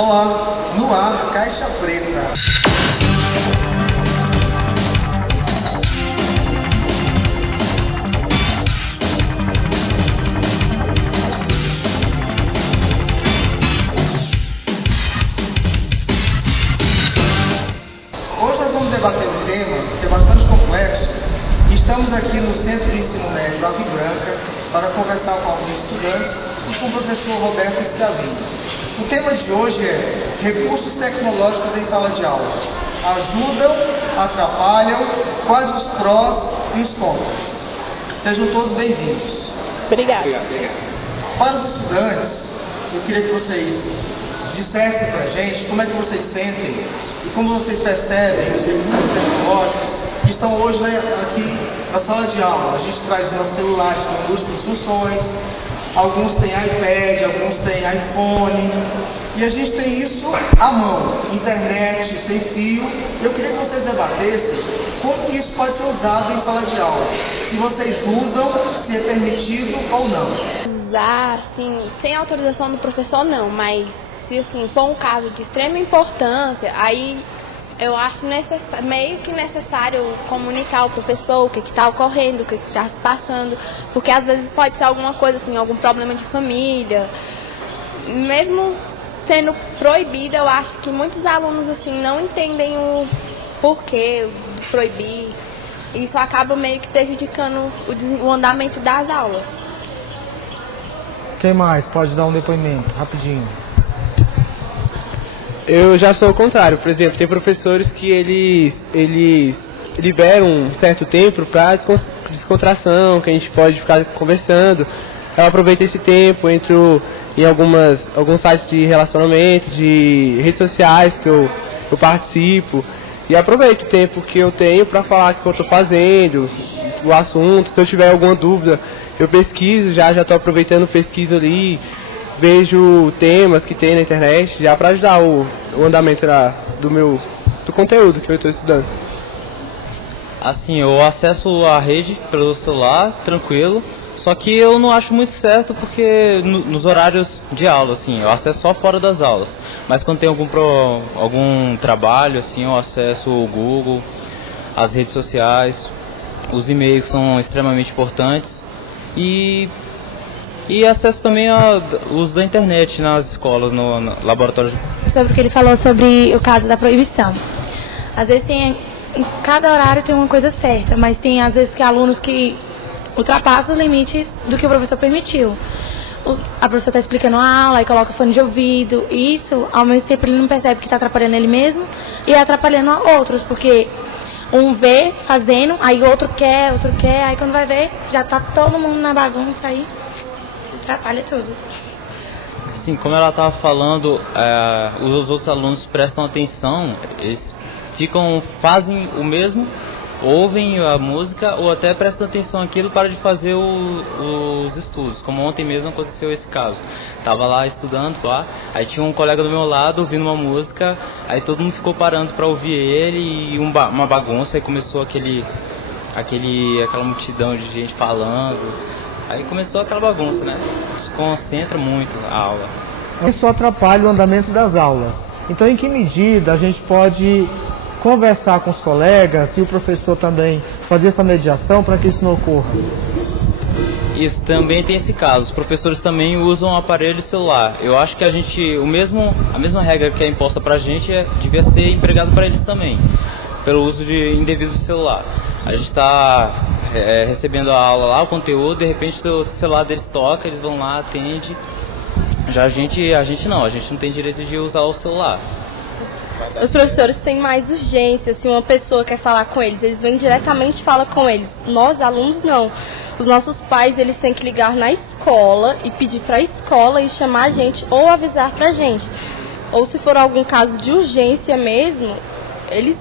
Olá, no ar, Caixa Preta. Hoje nós vamos debater um tema que é bastante complexo. Estamos aqui no Centro de Ensino Médio Ave Branca para conversar com alguns estudantes e com o professor Roberto Scavini. O tema de hoje é recursos tecnológicos em sala de aula. Ajudam, atrapalham, quais os prós e os contras? Sejam todos bem-vindos. Obrigada. Para os estudantes, eu queria que vocês dissessem para a gente como é que vocês sentem e como vocês percebem os recursos tecnológicos que estão hoje aqui na sala de aula. A gente traz nossos celulares com múltiplas funções. Alguns têm iPad, alguns têm iPhone, e a gente tem isso à mão, internet, sem fio. Eu queria que vocês debatessem como que isso pode ser usado em sala de aula. Se vocês usam, se é permitido ou não. Usar, assim, sem autorização do professor não, mas se assim, for um caso de extrema importância, aí eu acho meio que necessário comunicar ao professor o que está ocorrendo, o que está se passando, porque às vezes pode ser alguma coisa assim, algum problema de família. Mesmo sendo proibida, eu acho que muitos alunos assim não entendem o porquê de proibir. Isso acaba meio que prejudicando o andamento das aulas. Quem mais pode dar um depoimento, rapidinho? Eu já sou o contrário. Por exemplo, tem professores que eles liberam um certo tempo para descontração, que a gente pode ficar conversando. Eu aproveito esse tempo, entro em alguns sites de relacionamento, de redes sociais que eu participo, e aproveito o tempo que eu tenho para falar o que eu estou fazendo, o assunto. Se eu tiver alguma dúvida, eu pesquiso, já estou aproveitando pesquisa ali, vejo temas que tem na internet, já para ajudar o andamento do conteúdo que eu estou estudando. Assim, eu acesso a rede pelo celular, tranquilo, só que eu não acho muito certo porque nos horários de aula, assim, eu acesso só fora das aulas. Mas quando tem algum trabalho, assim, eu acesso o Google, as redes sociais, os e-mails são extremamente importantes e acesso também ao uso da internet nas escolas, no laboratório. Sobre o que ele falou sobre o caso da proibição. Às vezes em cada horário tem uma coisa certa, mas tem às vezes que alunos que ultrapassam os limites do que o professor permitiu. A professora está explicando a aula e coloca fone de ouvido, e isso, ao mesmo tempo, ele não percebe que está atrapalhando ele mesmo e atrapalhando a outros, porque um vê fazendo, aí outro quer, aí quando vai ver, já está todo mundo na bagunça aí. Atrapalha tudo. Sim, como ela estava falando, os outros alunos prestam atenção, eles fazem o mesmo, ouvem a música ou até prestam atenção àquilo para de fazer os estudos. Como ontem mesmo aconteceu esse caso. Estava lá estudando, aí tinha um colega do meu lado ouvindo uma música, aí todo mundo ficou parando para ouvir ele e uma bagunça, aí começou aquela multidão de gente falando. Aí começou aquela bagunça, né? Isso concentra muito a aula. Isso atrapalha o andamento das aulas. Então, em que medida a gente pode conversar com os colegas e o professor também fazer essa mediação para que isso não ocorra? Isso também tem esse caso. Os professores também usam aparelho celular. Eu acho que a mesma regra que é imposta para a gente devia ser empregada para eles também, pelo uso indevido do celular. A gente está recebendo a aula lá, o conteúdo, de repente o celular deles toca, eles vão lá, atende. Já a gente não tem direito de usar o celular. Os professores têm mais urgência, se uma pessoa quer falar com eles vêm diretamente e falam com eles. Nós, alunos, não. Os nossos pais, eles têm que ligar na escola e pedir para a escola e chamar a gente ou avisar pra gente. Ou se for algum caso de urgência mesmo, eles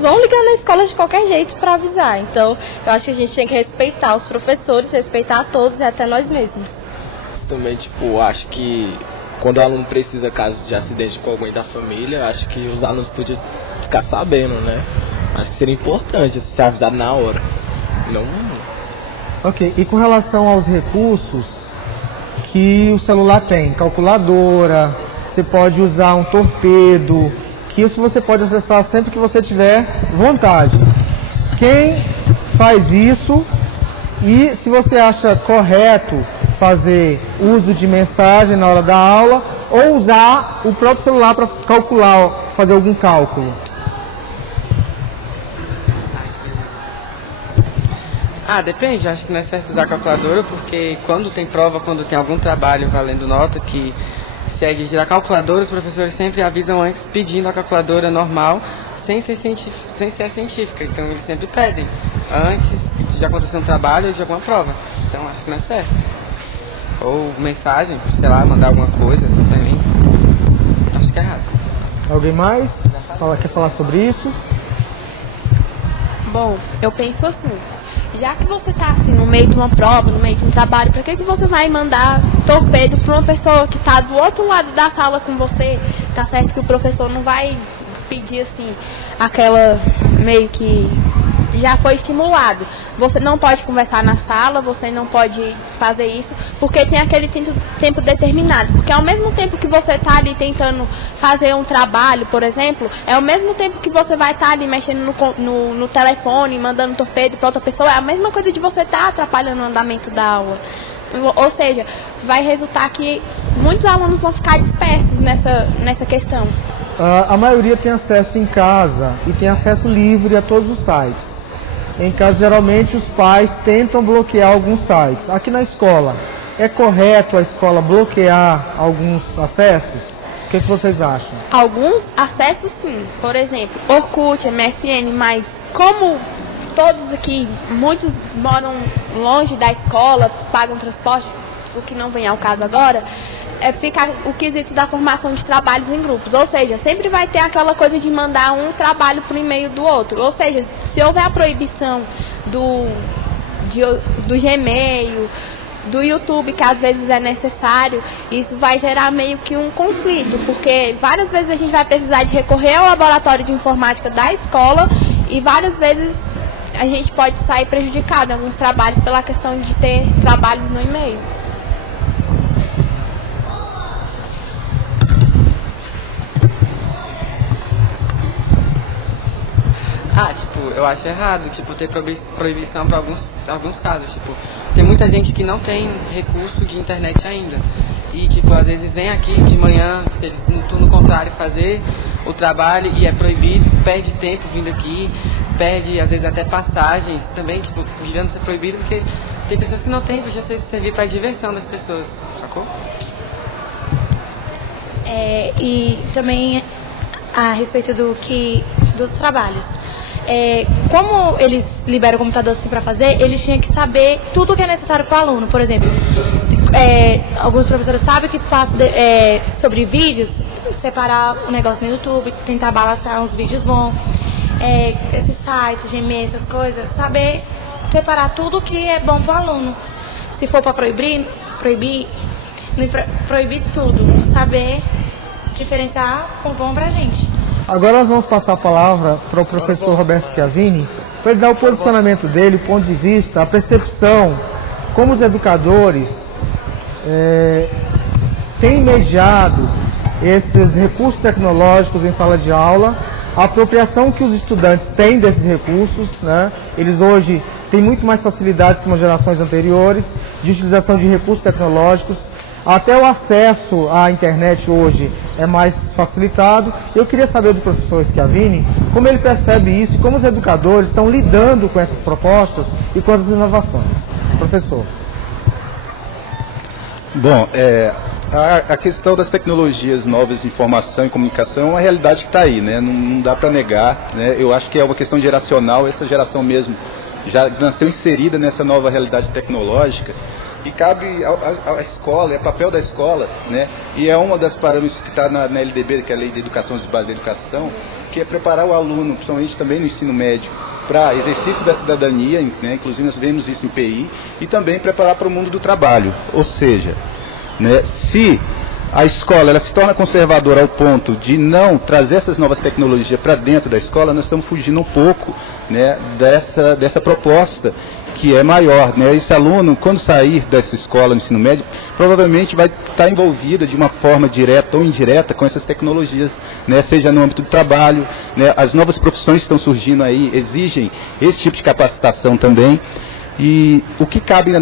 vão ligar na escola de qualquer jeito para avisar. Então, eu acho que a gente tem que respeitar os professores, respeitar a todos e até nós mesmos. Também, acho que quando o aluno precisa, caso de acidente com alguém da família, acho que os alunos podiam ficar sabendo, né? Acho que seria importante ser avisado na hora. Não... Ok, e com relação aos recursos que o celular tem, calculadora, você pode usar um torpedo, que isso você pode acessar sempre que você tiver vontade. Quem faz isso, e se você acha correto fazer uso de mensagem na hora da aula, ou usar o próprio celular para calcular, fazer algum cálculo. Depende, acho que não é certo usar calculadora, porque quando tem prova, quando tem algum trabalho valendo nota que segue girar calculadora, os professores sempre avisam antes pedindo a calculadora normal, sem ser científica, então eles sempre pedem antes de acontecer um trabalho ou de alguma prova, então acho que não é certo. Ou mensagem, sei lá, mandar alguma coisa também, acho que é errado. Alguém mais quer falar sobre isso? Bom, eu penso assim, já que você está assim, no meio de uma prova, no meio de um trabalho, para que você vai mandar torpedo para uma pessoa que está do outro lado da sala com você? Tá certo que o professor não vai pedir assim, aquela meio que já foi estimulado. Você não pode conversar na sala, você não pode fazer isso, porque tem aquele tempo determinado. Porque ao mesmo tempo que você está ali tentando fazer um trabalho, por exemplo, é ao mesmo tempo que você vai estar ali mexendo no telefone, mandando torpedo para outra pessoa, é a mesma coisa de você estar atrapalhando o andamento da aula. Ou seja, vai resultar que muitos alunos vão ficar dispersos nessa questão. A maioria tem acesso em casa e tem acesso livre a todos os sites. Em casa, geralmente, os pais tentam bloquear alguns sites. Aqui na escola, é correto a escola bloquear alguns acessos? O que vocês acham? Alguns acessos, sim. Por exemplo, Orkut, MSN, mas como todos aqui, muitos moram longe da escola, pagam transporte, o que não vem ao caso agora, fica o quesito da formação de trabalhos em grupos. Ou seja, sempre vai ter aquela coisa de mandar um trabalho por e-mail do outro. Ou seja, se houver a proibição do Gmail, do YouTube, que às vezes é necessário, isso vai gerar meio que um conflito, porque várias vezes a gente vai precisar de recorrer ao laboratório de informática da escola e várias vezes a gente pode sair prejudicado em alguns trabalhos pela questão de ter trabalhos no e-mail. Eu acho errado, ter proibição para alguns casos, tem muita gente que não tem recurso de internet ainda, e, às vezes vem aqui de manhã, no turno contrário, fazer o trabalho e é proibido, perde tempo vindo aqui, perde, às vezes, até passagens também, devendo ser proibido, porque tem pessoas que não têm, podia servir para a diversão das pessoas, sacou? E também a respeito dos trabalhos. Como eles liberam o computador assim para fazer, eles tinham que saber tudo o que é necessário para o aluno. Por exemplo, alguns professores sabem que sobre vídeos, separar o negócio no YouTube, tentar balançar uns vídeos bons, esses sites, Gmail, essas coisas, saber separar tudo que é bom para o aluno. Se for para proibir tudo, saber diferenciar o bom para a gente. Agora nós vamos passar a palavra para o professor Roberto Schiavini, para ele dar o posicionamento dele, o ponto de vista, a percepção, como os educadores têm mediado esses recursos tecnológicos em sala de aula, a apropriação que os estudantes têm desses recursos, né? Eles hoje têm muito mais facilidade que as gerações anteriores de utilização de recursos tecnológicos. Até o acesso à internet hoje é mais facilitado. Eu queria saber do professor Schiavini como ele percebe isso e como os educadores estão lidando com essas propostas e com as inovações. Professor. Bom, a questão das tecnologias novas de informação e comunicação é uma realidade que está aí, né? Não dá para negar, né? Eu acho que é uma questão geracional, essa geração mesmo já nasceu inserida nessa nova realidade tecnológica. E cabe à escola, é papel da escola, né? E é uma das parâmetros que está na LDB, que é a Lei de Educação de Base da Educação, que é preparar o aluno, principalmente também no ensino médio, para exercício da cidadania, né? Inclusive nós vemos isso em PI, e também preparar para o mundo do trabalho. Ou seja, né, se a escola ela se torna conservadora ao ponto de não trazer essas novas tecnologias para dentro da escola, nós estamos fugindo um pouco, né, dessa proposta que é maior, né? Esse aluno, quando sair dessa escola no ensino médio, provavelmente vai estar envolvido de uma forma direta ou indireta com essas tecnologias, né? Seja no âmbito do trabalho, né? As novas profissões que estão surgindo aí exigem esse tipo de capacitação também. E o que cabe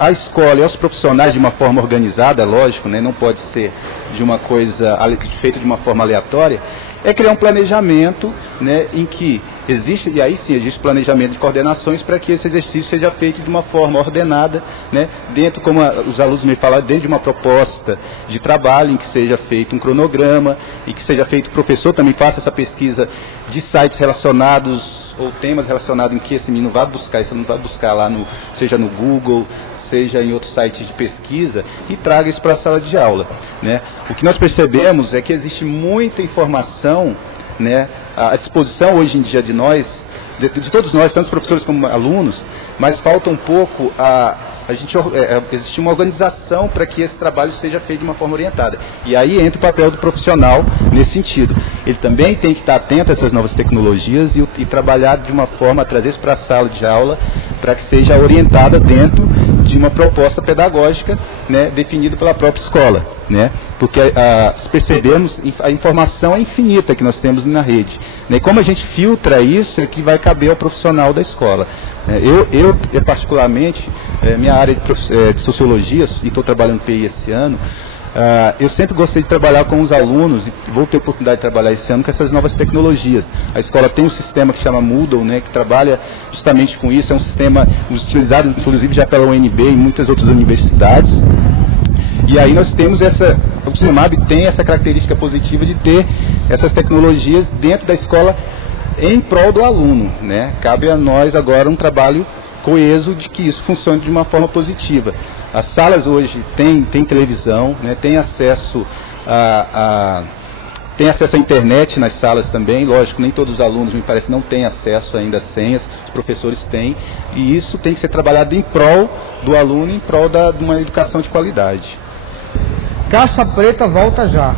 à escola e aos profissionais de uma forma organizada, lógico, né, não pode ser de uma coisa feita de uma forma aleatória, é criar um planejamento, né, em que existe, e aí sim existe planejamento de coordenações para que esse exercício seja feito de uma forma ordenada, né, dentro, como os alunos me falaram, dentro de uma proposta de trabalho em que seja feito um cronograma e que seja feito, o professor também faça essa pesquisa de sites relacionados ou temas relacionados em que esse menino vai buscar, esse aluno vai buscar lá, seja no Google, seja em outros sites de pesquisa, e traga isso para a sala de aula, né? O que nós percebemos é que existe muita informação, né, à disposição hoje em dia de nós, de todos nós, tanto professores como alunos, mas falta um pouco existir uma organização para que esse trabalho seja feito de uma forma orientada. E aí entra o papel do profissional nesse sentido. Ele também tem que estar atento a essas novas tecnologias e trabalhar de uma forma a trazer isso para a sala de aula, para que seja orientada dentro de uma proposta pedagógica, né, definida pela própria escola, né? Porque se percebemos, a informação é infinita que nós temos na rede, né? E como a gente filtra isso é que vai caber ao profissional da escola. Eu particularmente, minha área de sociologia, e estou trabalhando PI esse ano, eu sempre gostei de trabalhar com os alunos, e vou ter oportunidade de trabalhar esse ano com essas novas tecnologias. A escola tem um sistema que chama Moodle, né, que trabalha justamente com isso, é um sistema utilizado inclusive já pela UNB e muitas outras universidades. E aí nós temos o CEMAB tem essa característica positiva de ter essas tecnologias dentro da escola em prol do aluno, né? Cabe a nós agora um trabalho coeso de que isso funcione de uma forma positiva. As salas hoje têm televisão, né? Tem acesso à internet nas salas também. Lógico, nem todos os alunos, me parece, não têm acesso ainda às senhas, os professores têm, e isso tem que ser trabalhado em prol do aluno, em prol de uma educação de qualidade. Caixa Preta volta já.